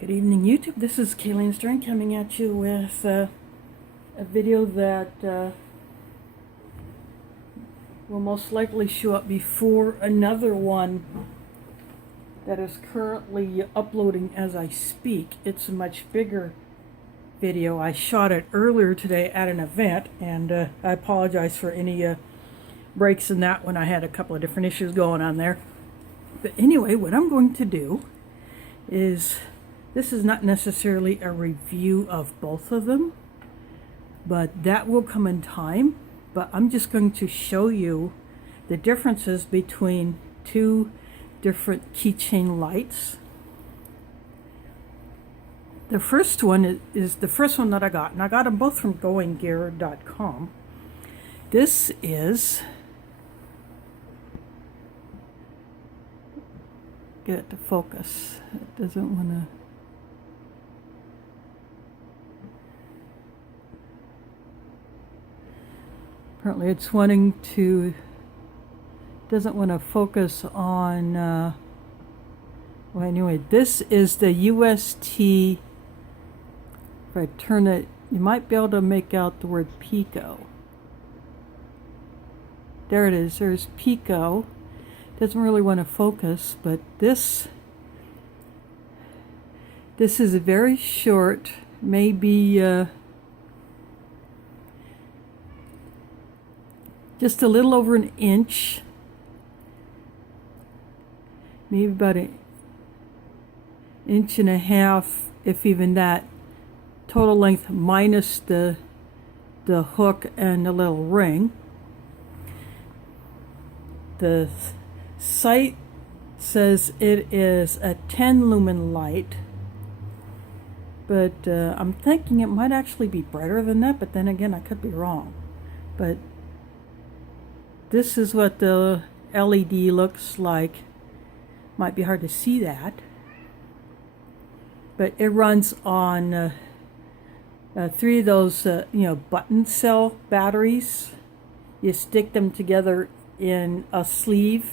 Good evening, YouTube. This is Kayleen Stern coming at you with a video that will most likely show up before another one that is currently uploading as I speak. It's a much bigger video. I shot it earlier today at an event, and I apologize for any breaks in that when I had a couple of different issues going on there. But anyway, what I'm going to do is, this is not necessarily a review of both of them, but that will come in time. But I'm just going to show you the differences between two different keychain lights. The first one is the first one that I got, and I got them both from GoingGear.com. This is, get it to focus. It doesn't want to. Apparently it's wanting to, doesn't want to focus on, well anyway, this is the UST, if I turn it, you might be able to make out the word Pico. There it is, there's Pico. Doesn't really want to focus, but this is a very short, maybe just a little over an inch, maybe about an inch and a half, if even that, total length minus the hook and the little ring. The site says it is a 10 lumen light, but I'm thinking it might actually be brighter than that, but then again I could be wrong. But this is what the LED looks like. Might be hard to see that, but it runs on 3 of those button cell batteries. You stick them together in a sleeve,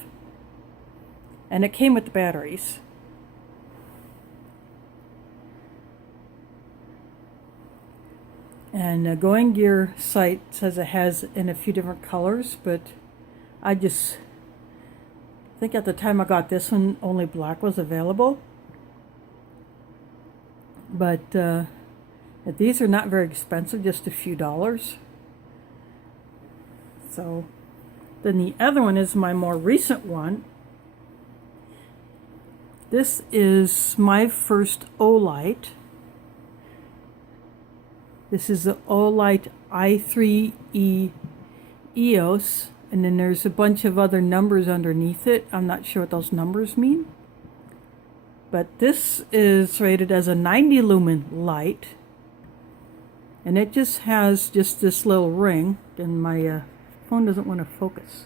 and it came with the batteries. And GoingGear site says it has in a few different colors, but I think at the time I got this one, only black was available. But these are not very expensive, just a few dollars. So then the other one is my more recent one. This is my first Olight. This is the Olight i3E EOS, and then there's a bunch of other numbers underneath it. I'm not sure what those numbers mean. But this is rated as a 90 lumen light, and it just has just this little ring, and my phone doesn't want to focus.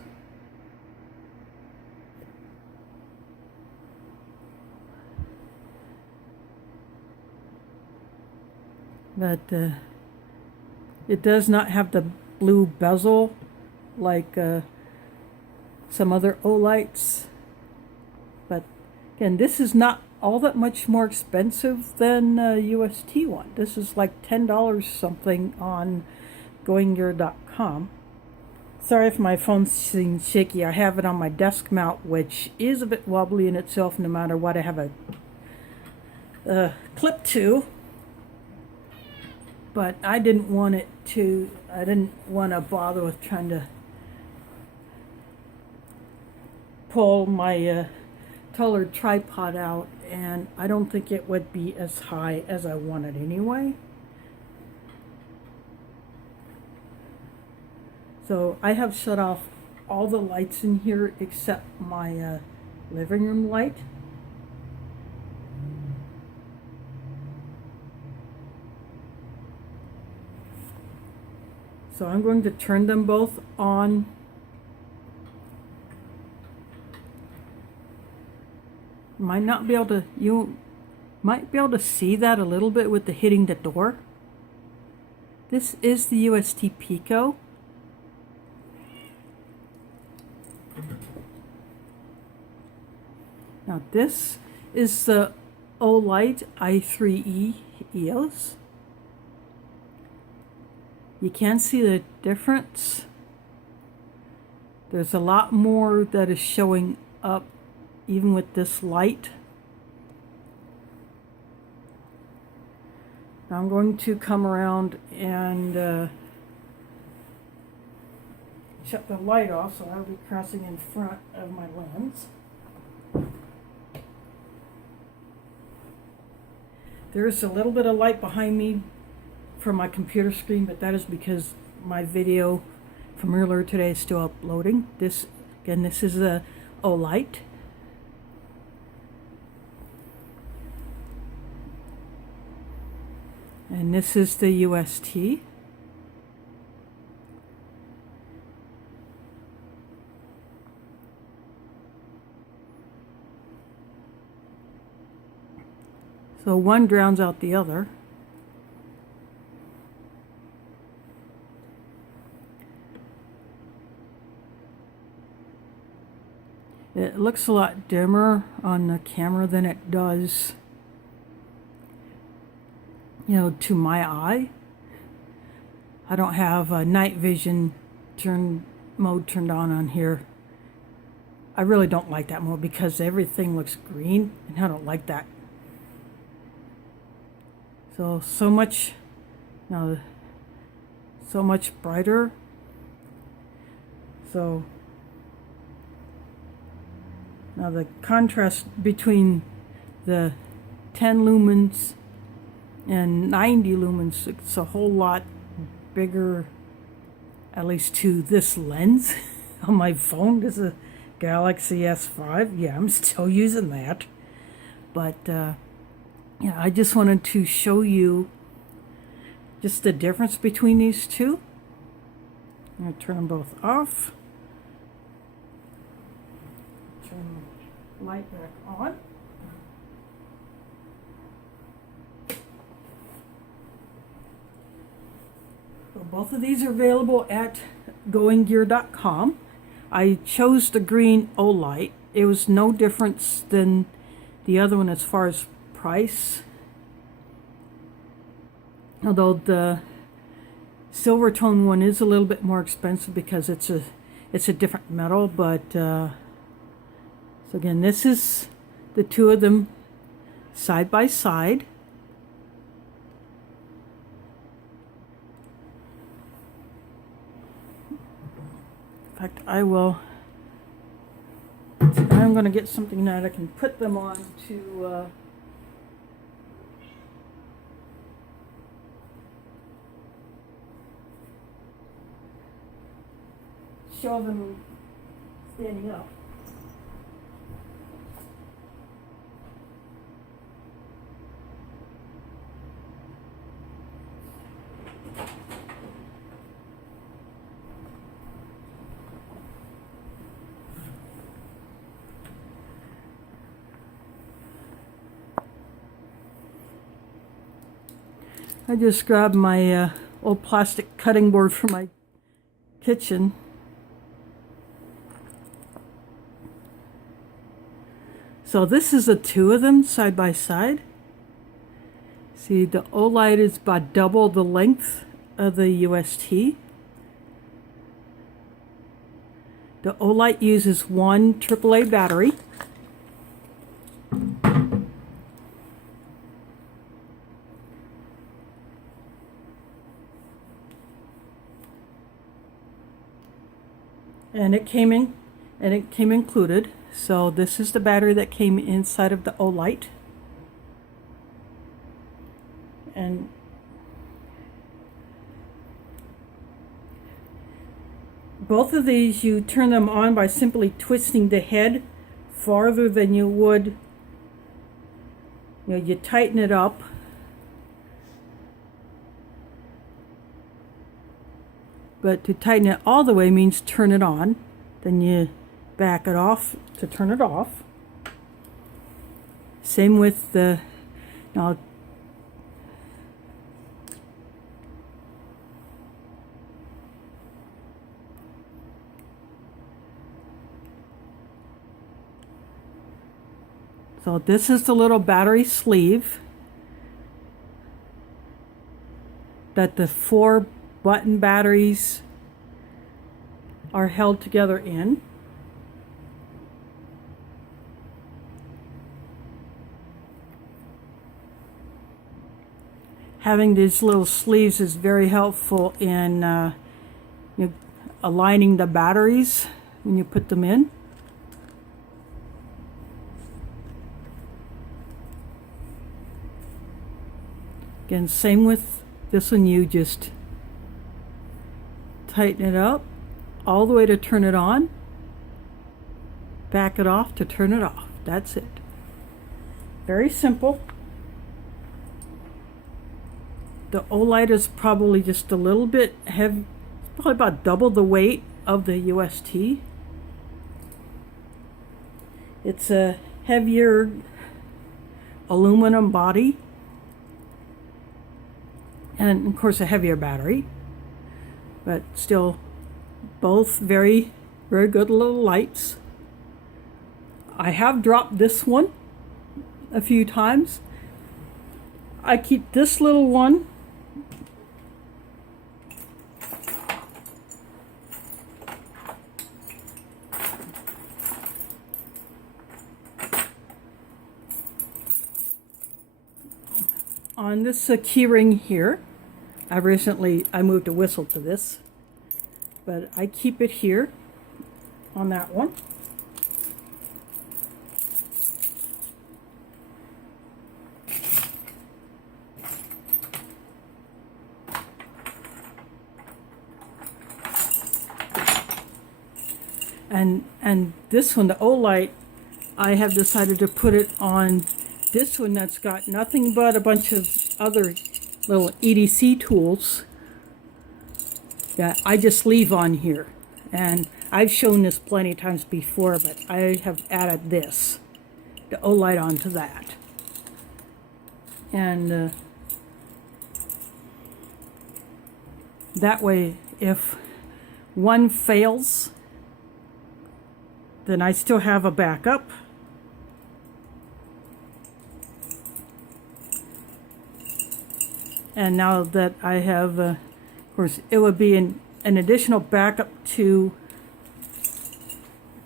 But it does not have the blue bezel like some other Olights. But again, this is not all that much more expensive than UST one. This is like $10 something on GoingGear.com. Sorry if my phone seems shaky. I have it on my desk mount, which is a bit wobbly in itself no matter what I have a clip to. But I didn't want to bother with trying to pull my taller tripod out, and I don't think it would be as high as I wanted anyway. So I have shut off all the lights in here except my living room light. So I'm going to turn them both on. You might be able to see that a little bit with the hitting the door. This is the UST Pico. Now this is the Olight i3E EOS. You can see the difference. There's a lot more that is showing up even with this light. Now I'm going to come around and shut the light off, so I'll be crossing in front of my lens. There's a little bit of light behind me from my computer screen, but that is because my video from earlier today is still uploading. This is a Olight. And this is the UST. So one drowns out the other. It looks a lot dimmer on the camera than it does, you know, to my eye. I don't have a night vision mode turned on here. I really don't like that mode because everything looks green, and I don't like that. So much, you know, so much brighter. So now the contrast between the 10 lumens and 90 lumens, it's a whole lot bigger, at least to this lens on my phone. This is a Galaxy S5. Yeah, I'm still using that. But yeah, I just wanted to show you just the difference between these two. I'm going to turn them both off. Turn the light back on. So both of these are available at GoingGear.com. I chose the green Olight. It was no difference than the other one as far as price. Although the silver tone one is a little bit more expensive because it's a different metal, but so again, this is the two of them side by side. In fact, I'm going to get something that I can put them on to show them standing up. I just grabbed my old plastic cutting board from my kitchen. So this is the two of them side by side. See, the Olight is about double the length of the UST. The Olight uses one AAA battery. And it came included. So this is the battery that came inside of the Olight. And both of these, you turn them on by simply twisting the head farther than you would, you know, you tighten it up. But to tighten it all the way means turn it on. Then you back it off to turn it off. Same with the, now, So this is the little battery sleeve that the 4 button batteries are held together in. Having these little sleeves is very helpful in aligning the batteries when you put them in. Again, same with this one, you just tighten it up all the way to turn it on, back it off to turn it off. That's it. Very simple. The Olight is probably just a little bit heavy, probably about double the weight of the UST. It's a heavier aluminum body, and of course a heavier battery, but still both very, very good little lights. I have dropped this one a few times. I keep this little one on this key ring here. I moved a whistle to this, but I keep it here on that one. And this one, the Olight, I have decided to put it on this one that's got nothing but a bunch of other little EDC tools that I just leave on here. And I've shown this plenty of times before, but I have added this, the Olight, onto that. And that way, if one fails, then I still have a backup. And now that I have, of course, it would be an additional backup to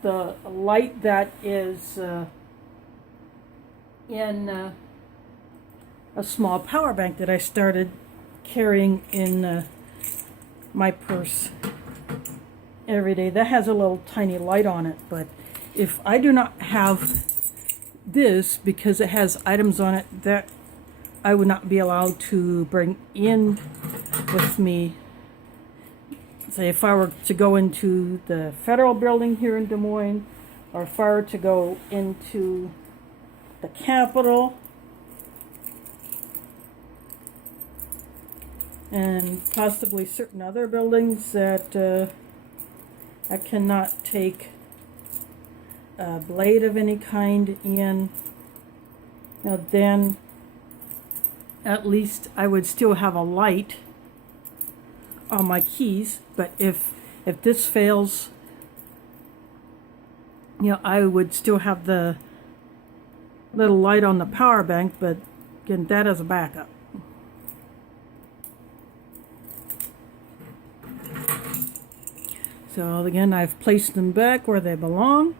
the light that is in a small power bank that I started carrying in my purse every day. That has a little tiny light on it, but if I do not have this, because it has items on it that I would not be allowed to bring in with me. Say if I were to go into the federal building here in Des Moines, or if I were to go into the Capitol, and possibly certain other buildings that I cannot take a blade of any kind in, then at least I would still have a light on my keys. But if this fails, I would still have the little light on the power bank, but again, that as a backup. So again, I've placed them back where they belong.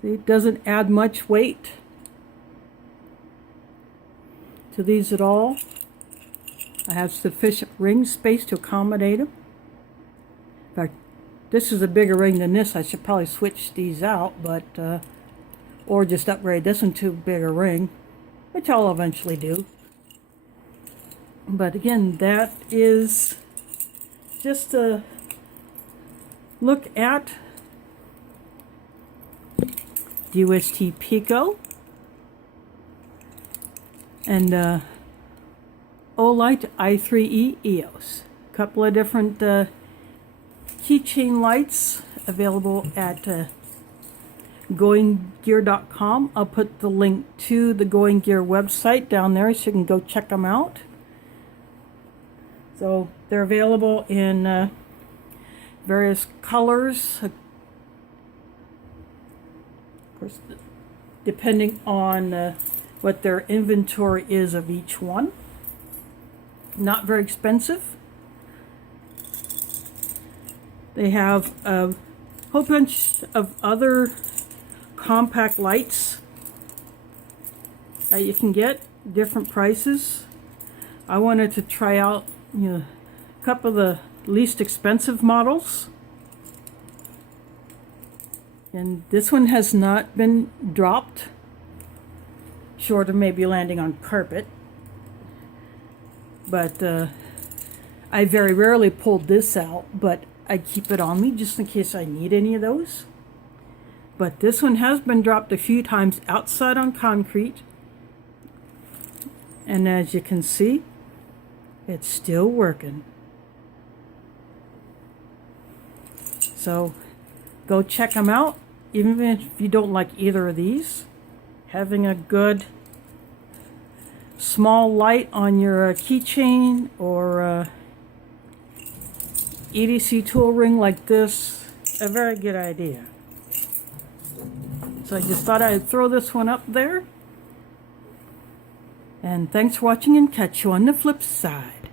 See, it doesn't add much weight to these at all. I have sufficient ring space to accommodate them. In fact, this is a bigger ring than this. I should probably switch these out, but or just upgrade this one to a bigger ring, which I'll eventually do. But again, that is just a look at UST Pico and Olight i3E EOS. A couple of different keychain lights available at GoingGear.com. I'll put the link to the GoingGear website down there so you can go check them out. So they're available in various colors, Of course, depending on what their inventory is of each one. Not very expensive. They have a whole bunch of other compact lights that you can get, different prices. I wanted to try out, a couple of the least expensive models. And this one has not been dropped, short of maybe landing on carpet. But I very rarely pulled this out, but I keep it on me just in case I need any of those. But this one has been dropped a few times outside on concrete. And as you can see, it's still working. So go check them out. Even if you don't like either of these, having a good small light on your keychain or EDC tool ring like this, a very good idea. So I just thought I'd throw this one up there. And thanks for watching, and catch you on the flip side.